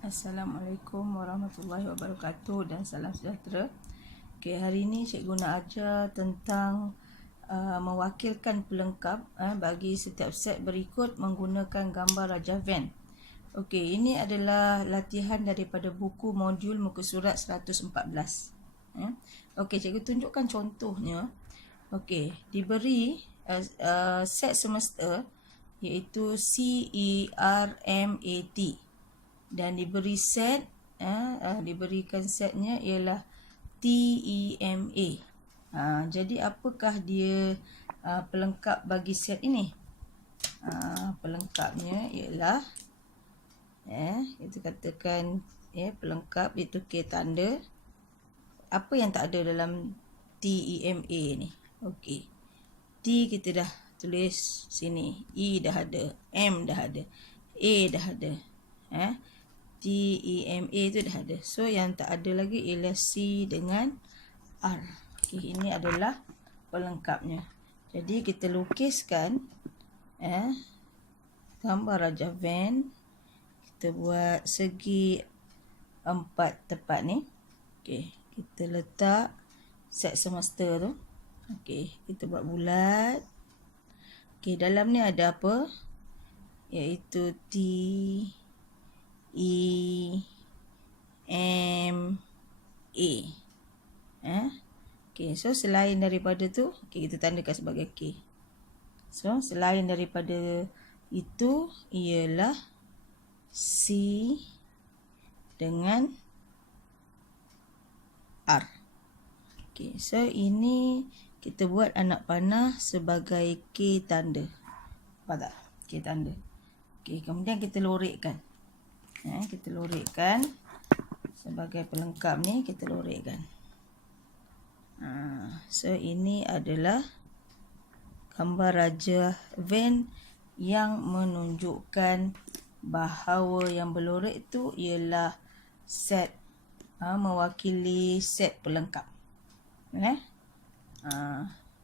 Assalamualaikum warahmatullahi wabarakatuh dan salam sejahtera. Okay, hari ini cikgu nak ajar tentang mewakilkan pelengkap bagi setiap set berikut menggunakan gambar Raja Venn. Okey, ini adalah latihan daripada buku modul muka surat 114. Okey, cikgu tunjukkan contohnya. Okey, diberi set semesta iaitu CERMAT dan diberi set diberikan setnya ialah TEMA. Jadi apakah dia pelengkap bagi set ini? Pelengkapnya ialah kita katakan pelengkap itu K tanda. Apa yang tak ada dalam TEMA ni? Okey. T kita dah tulis sini, E dah ada, M dah ada, A dah ada. TEMA tu dah ada. So yang tak ada lagi ialah C dengan R. Okay, ini adalah pelengkapnya. Jadi kita lukiskan gambar Raja Venn. Kita buat segi 4 tepat ni. Okay, kita letak set semesta tu. Okay, kita buat bulat. Okay, dalam ni ada apa? Iaitu T E M A. Okay, so selain daripada tu, okay, kita tandakan sebagai K. So selain daripada itu ialah C dengan R. Okay, so ini kita buat anak panah sebagai K tanda. Nampak tak? K tanda. Okay, kemudian kita lorekkan. Kita lorekkan sebagai pelengkap ni, kita lorekkan. So ini adalah gambar Raja Venn yang menunjukkan bahawa yang berlorek tu ialah set mewakili set pelengkap.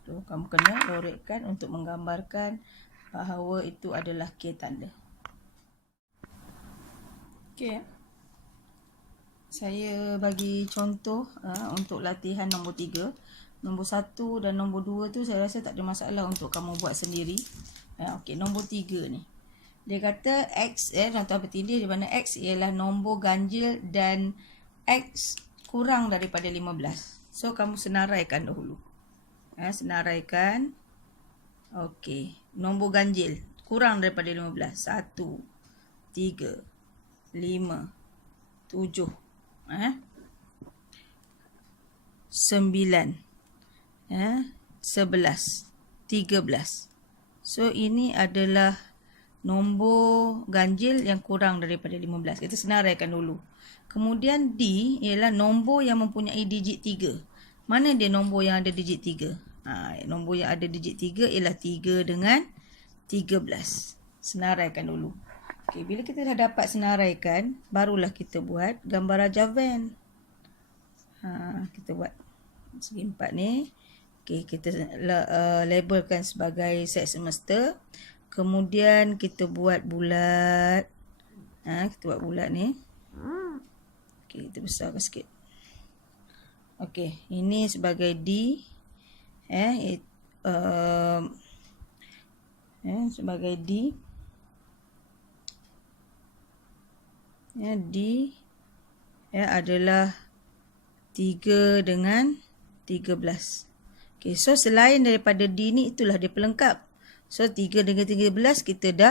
Tu kamu kena lorekkan untuk menggambarkan bahawa itu adalah K tanda. Okey. Saya bagi contoh untuk latihan nombor 3. Nombor 1 dan nombor 2 tu saya rasa tak ada masalah untuk kamu buat sendiri. Okey, nombor 3 ni. Dia kata X, contoh bertindih di mana X ialah nombor ganjil dan X kurang daripada 15. So, kamu senaraikan dahulu. Senaraikan. Okey, nombor ganjil kurang daripada 15. 1, 3, 5, 7, 9, 11, 13. So ini adalah nombor ganjil yang kurang daripada 15. Kita senaraikan dulu. Kemudian D ialah nombor yang mempunyai digit 3. Mana dia nombor yang ada digit 3? Nombor yang ada digit 3 ialah 3 dengan 13. Senaraikan dulu. Okay, bila kita dah dapat senaraikan, barulah kita buat gambar Raja Venn. Kita buat segi 4 ni. Okay, kita labelkan sebagai set semesta. Kemudian kita buat bulat. Kita buat bulat ni. Okay, kita besarkan sikit. Okay, ini sebagai D. Sebagai D. D adalah 3 dengan 13. Okay, so selain daripada D ni, itulah dia pelengkap. So 3 dengan 13 kita dah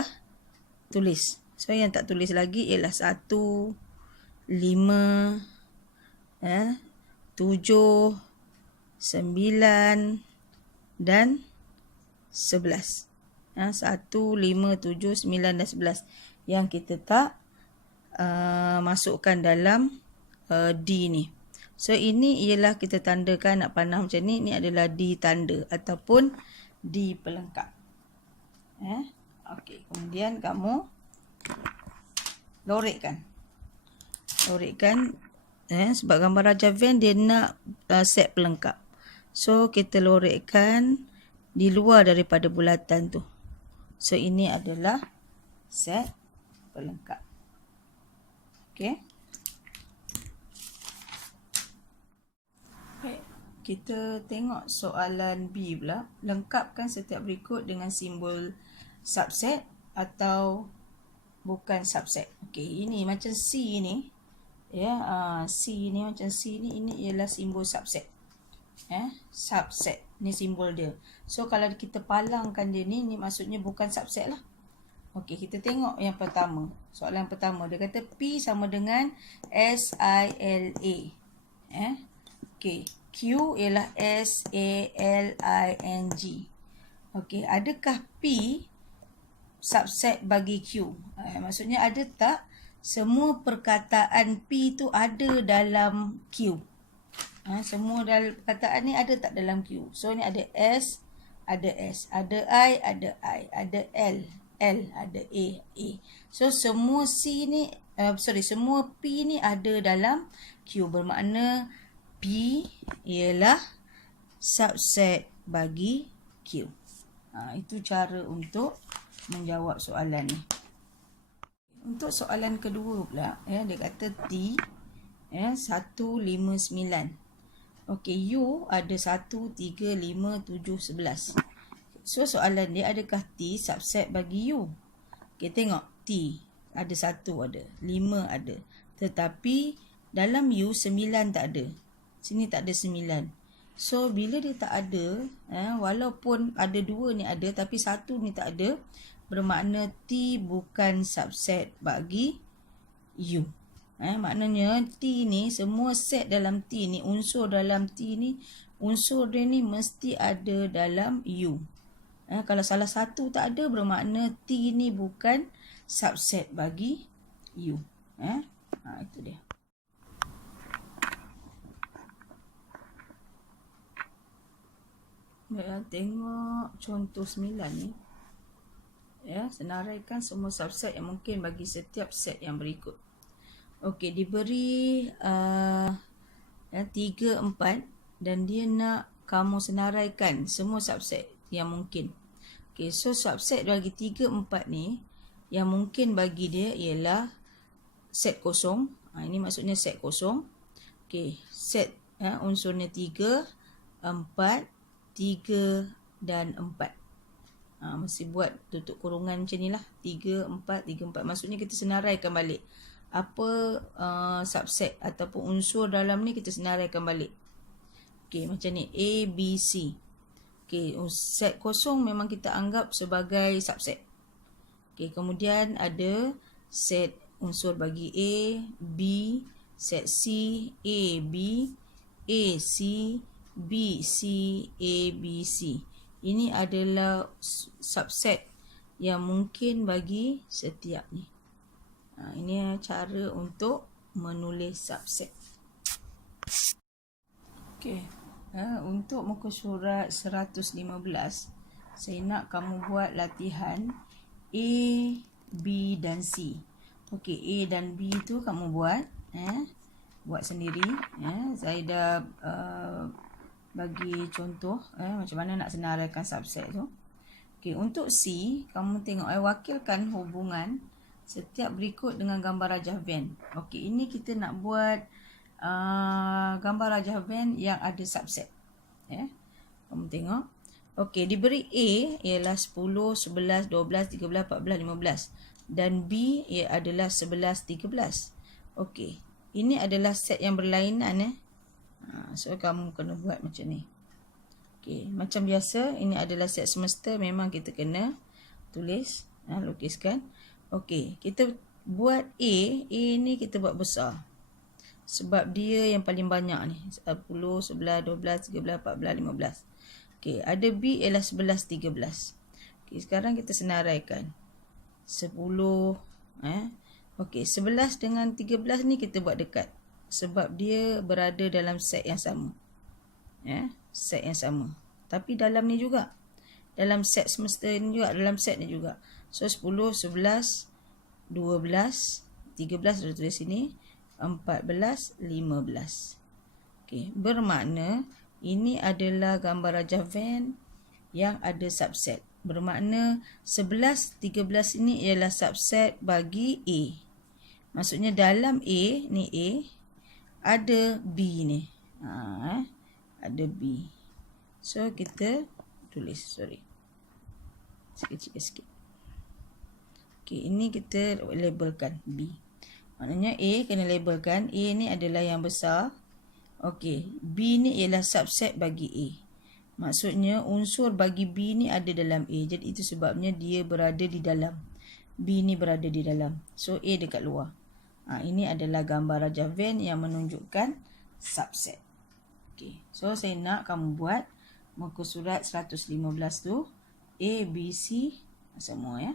tulis. So yang tak tulis lagi ialah 1, 5, 7, 9 dan 11. 1, 5, 7, 9 dan 11 yang kita tak masukkan dalam D ni. So ini ialah kita tandakan nak panah macam ni. Ini adalah D tanda ataupun D pelengkap. Okey, kemudian kamu lorekkan. Sebab gambar Raja Venn dia nak set pelengkap. So kita lorekkan di luar daripada bulatan tu. So ini adalah set pelengkap. Okey. Baik, kita tengok soalan B pula. Lengkapkan setiap berikut dengan simbol subset atau bukan subset. Okey, ini macam C ni. Ya, C ni macam C ni, ini ialah simbol subset. Subset. Ni simbol dia. So kalau kita palangkan dia ni maksudnya bukan subset lah. Okey, kita tengok yang pertama. Soalan pertama dia kata P sama dengan SILA. Okey, Q ialah SALING. Okey, adakah P subset bagi Q? Maksudnya ada tak semua perkataan P tu ada dalam Q? Semua dalam perkataan ni ada tak dalam Q? So ni ada S, ada I, ada L, ada A. So semua semua P ni ada dalam Q, bermakna P ialah subset bagi Q. Itu cara untuk menjawab soalan ni. Untuk soalan kedua pula, dia kata T 159. Okey, U ada 1, 3, 5, 7, 11. So soalan dia, adakah T subset bagi U? Okey, tengok T ada 1 ada, 5 ada. Tetapi dalam U 9 tak ada. Sini tak ada 9. So bila dia tak ada, walaupun ada 2 ni ada tapi 1 ni tak ada, bermakna T bukan subset bagi U. Maknanya T ni, semua set dalam T ni, unsur dalam T ni, unsur dia ni mesti ada dalam U. Kalau salah satu tak ada, bermakna T ni bukan subset bagi U. Itu dia. Tengok contoh 9 ni. Senaraikan semua subset yang mungkin bagi setiap set yang berikut. Okey, diberi 3, 4 dan dia nak kamu senaraikan semua subset yang mungkin. Okey, so subset bagi 3, 4 ni yang mungkin bagi dia ialah set kosong. Ini maksudnya set kosong. Okey, set unsurnya 3, 4, 3 dan 4. Mesti buat tutup kurungan macam ni lah. 3, 4, 3, 4. Maksudnya kita senaraikan balik. Apa subset ataupun unsur dalam ni kita senaraikan balik. Okey, macam ni. A, B, C. Okey, set kosong memang kita anggap sebagai subset. Okey, kemudian ada set unsur bagi A, B, set C, A, B, A, C, B, C, A, B, C. Ini adalah subset yang mungkin bagi setiap ni. Ini cara untuk menulis subset. Okey. Untuk muka surat 115, saya nak kamu buat latihan A, B dan C. Okey, A dan B tu kamu buat. Buat sendiri. Saya dah bagi contoh macam mana nak senaraikan subset tu. Okey, untuk C, kamu tengok wakilkan hubungan setiap berikut dengan gambar rajah Venn. Okey, ini kita nak buat gambar rajah Venn yang ada subset. Kamu tengok. Okey, diberi A ialah 10, 11, 12, 13, 14, 15 dan B adalah 11, 13. Okey, ini adalah set yang berlainan. So kamu kena buat macam ni. Okey, macam biasa ini adalah set semesta, memang kita kena tulis, lukiskan. Okey, kita buat A ni kita buat besar. Sebab dia yang paling banyak ni. 10, 11, 12, 13, 14, 15. Okey, ada B ialah 11, 13. Okey, sekarang kita senaraikan. 10, okey, 11 dengan 13 ni kita buat dekat. Sebab dia berada dalam set yang sama. Set yang sama. Tapi dalam ni juga. Dalam set semesta ni juga. Dalam set ni juga. So 10, 11, 12, 13 dah tulis sini. 14, 15. Okey, bermakna ini adalah gambar rajah Venn yang ada subset. Bermakna 11, 13 ini ialah subset bagi A. Maksudnya dalam A, ni A, ada B ni. Ada B. So, kita tulis, sorry. Sikit. Okay, ini kita labelkan B. Maknanya A kena labelkan. A ni adalah yang besar. Okay, B ni ialah subset bagi A. Maksudnya unsur bagi B ni ada dalam A. Jadi itu sebabnya dia berada di dalam. B ni berada di dalam. So A dekat luar. Ini adalah gambar Rajah Venn yang menunjukkan subset. Okay, so saya nak kamu buat muka surat 115 tu A, B, C semua ya.